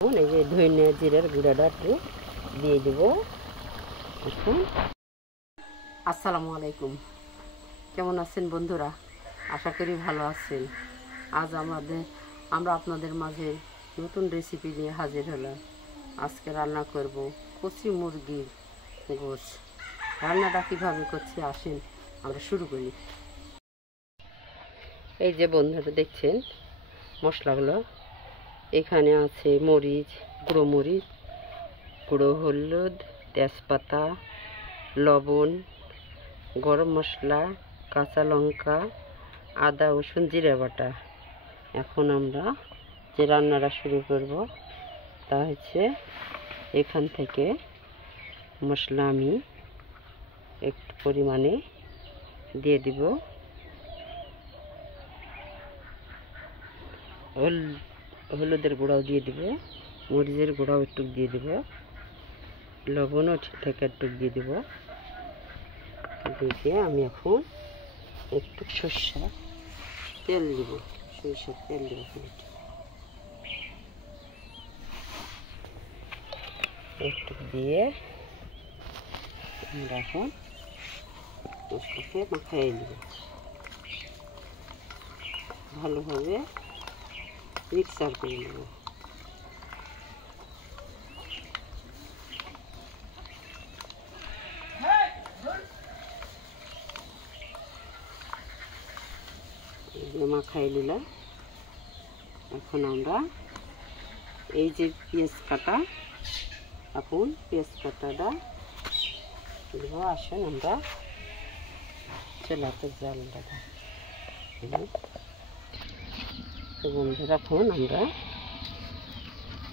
এই যে ধনিয়া জিরার গুঁড়াটা একটু দিয়ে দেব এখন। আসসালামু আলাইকুম, কেমন আছেন বন্ধুরা? আশা করি ভালো আছেন। আজ আমরা আপনাদের মাঝে নতুন রেসিপি নিয়ে হাজির হলাম। আজকে রান্না করব কচি মুরগির গোশ। রান্নাটা কীভাবে করছি আসেন আমরা শুরু করি। এই যে বন্ধুরা দেখছেন মশলাগুলো, এখানে আছে মরিচ, গুঁড়ো মরিচ, গুঁড়ো হলুদ, তেজপাতা, লবণ, গরম মশলা, কাঁচা লঙ্কা, আদা রসুন জিরা বাটা। এখন আমরা যে রান্নাটা শুরু করব তা হচ্ছে এখান থেকে মশলা আমি একটু পরিমাণে দিয়ে দিব। হলুদের গুঁড়াও দিয়ে দিব, মরিচের গুঁড়াও একটু দিয়ে দিব, লবণও ঠিকঠাক একটু দিয়ে দিব। দিয়ে আমি এখন একটু সরষের তেল দিব, একটু দিয়ে আমরা এখন মশলাকে মাখিয়ে নেব, ভালোভাবে মিক্সার করে নেব। মাখাই নিলাম। এখন আমরা এই যে পেঁয়াজ কাটা, এখন পেঁয়াজ কাটাটা দেব। আসেন আমরা চুলাতে জালটা বন্ধুরা, এখন আমরা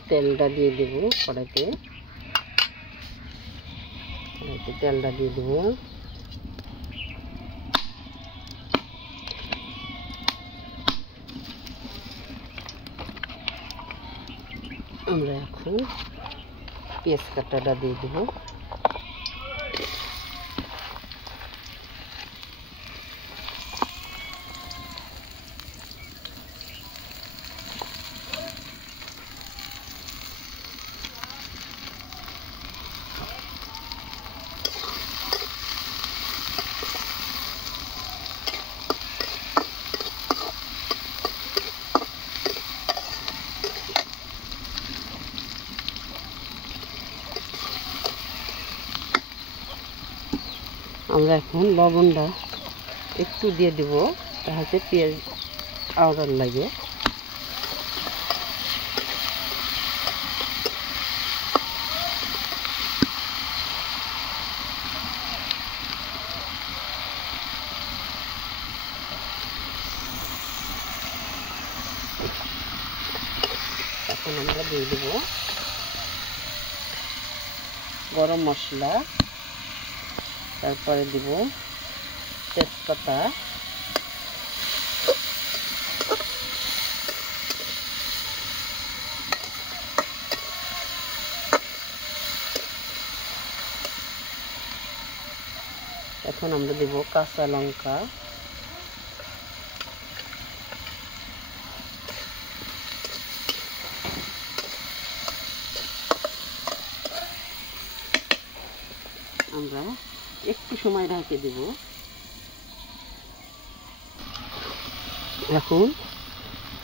তেলটা দিয়ে দেব কড়াইতে। তেলটা দিয়ে দেব। আমরা এখন পেঁয়াজ কাটাটা দিয়ে দেব। আমরা এখন লবণটা একটু দিয়ে দেব, তাহলে পেঁয়াজ আওড়ার লাগে। এখন আমরা দিয়ে দেব গরম মশলা, তারপরে দিব তেজপাতা, এখন আমরা দেব কাঁচা লঙ্কা, আমরা একটু সময় ঢেকে দেব। এখন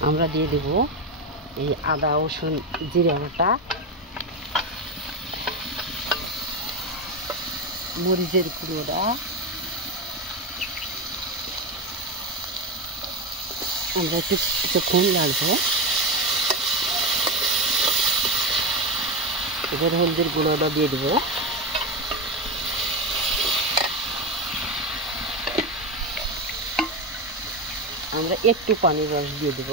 আমরা দিয়ে দেব এই আদা রসুন জিরা বাটা, মরিচের গুঁড়োটা, আমরা একটু কিছুক্ষণ লাগবো। এবার হলুদের গুঁড়োটা দিয়ে দেবো। আমরা একটু পানির রস দিয়ে দেব।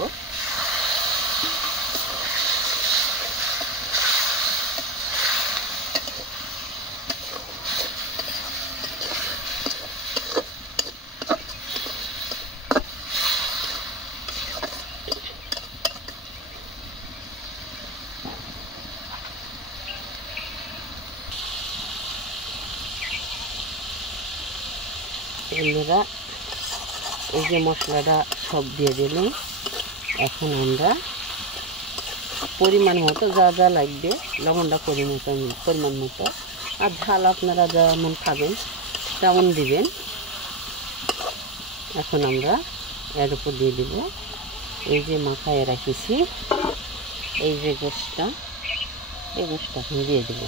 বন্ধুরা, এই যে মশলাটা সব দিয়ে দিলাম। এখন আমরা পরিমাণ মতো যা যা লাগবে, লবণটা পরিমাণ মতো, আর ঝাল আপনারা যেমন খাবেন তেমন দিবেন। এখন আমরা এর উপর দিয়ে দেব এই যে মাখায় রেখেছি এই যে গোশটা, এই গোশটা এখন দিয়ে দেব।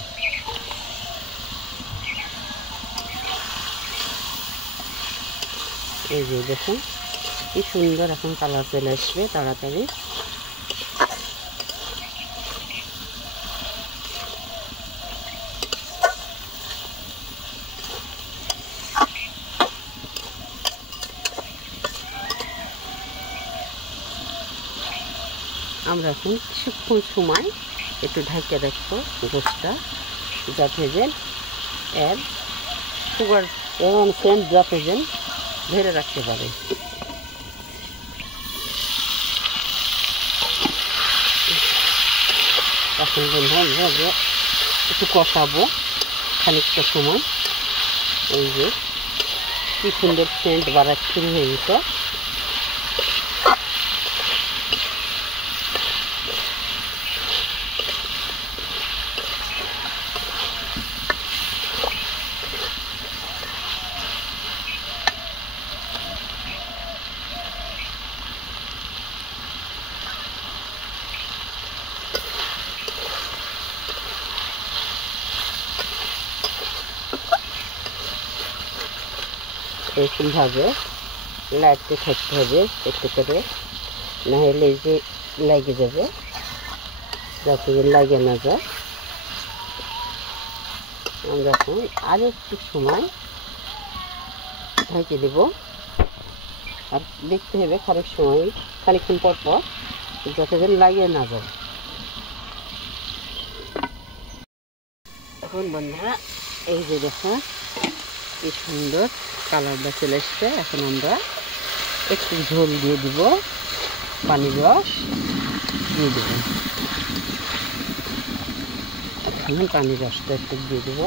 এই যে দেখুন কি সুন্দর এখন কালার চলে আসবে তাড়াতাড়ি। আমরা এখন কিছুক্ষণ সময় একটু ঢাকে রাখবো গোশটা, যাতে যেন এর সুগার এবং সেন্ট যাতে যেন ধরে রাখতে পারে। এখন বন্ধু একটু কষাবো খানিকটা সময়। এই যে কি সুন্দর সেন্ট বাড়া শুরু হয়ে গেছে। এরকমভাবে লাইটতে থাকতে হবে একটু করে, না হলে এই যে লেগে যাবে, যাতে লাগে না যায়। আমরা এখন আর একটু সময় ঢেকে দেব, আর দেখতে হবে খানিকক্ষণ পর পর যাতে লাগিয়ে না যায়। এখন বন্ধুরা এই যে দেখো কি সুন্দর কালারটা চলে এসছে। এখন আমরা একটু ঝোল দিয়ে দিব, পানির রস দিয়ে দেব। এখন পানির রসটা একটু দিয়ে দেব।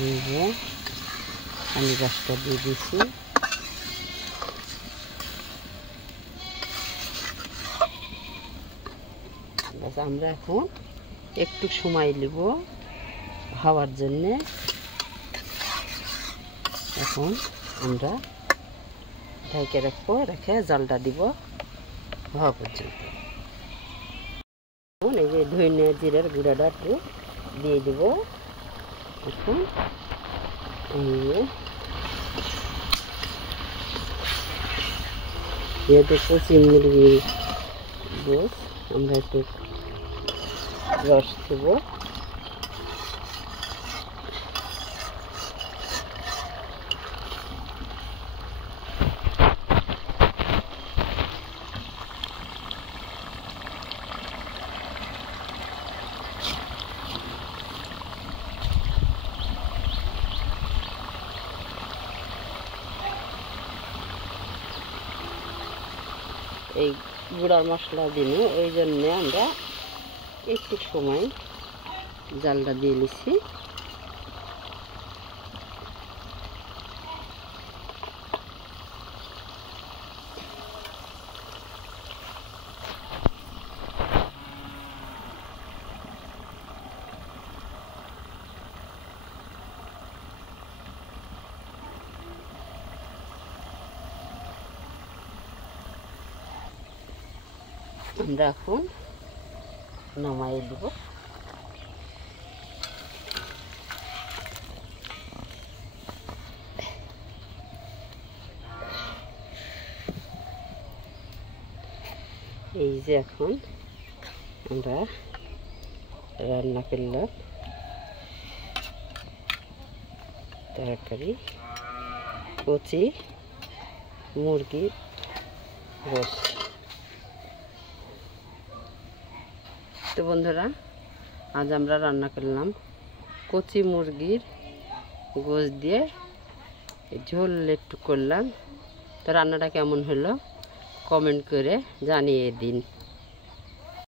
এই যে পানির রসটা দিয়ে দিয়েছি। আমরা এখন একটু সময় নেব হওয়ার জন্যে। এখন আমরা ঢেকে রাখবো, রেখে জালটা দিব হওয়া পর্যন্ত। এখন এই যে ধনিয়া জিরার গুঁড়াটা একটু দিয়ে দিব। এখন যেহেতু কচি মুরগির গোশ, আমরা একটু রস দেবো। এই গুঁড়ার মশলা দিনে ওই জন্যে আমরা একটু সময় জালটা দিয়ে নিচ্ছি। আমরা এখন নামাই দেব। এই যে এখন আমরা রান্না করলাম তরকারি কচি মুরগির গোশ। তো বন্ধুরা আজ আমরা রান্না করলাম কচি মুরগির গোশ দিয়ে ঝোল একটু করলাম। তো রান্নাটা কেমন হলো কমেন্ট করে জানিয়ে দিন।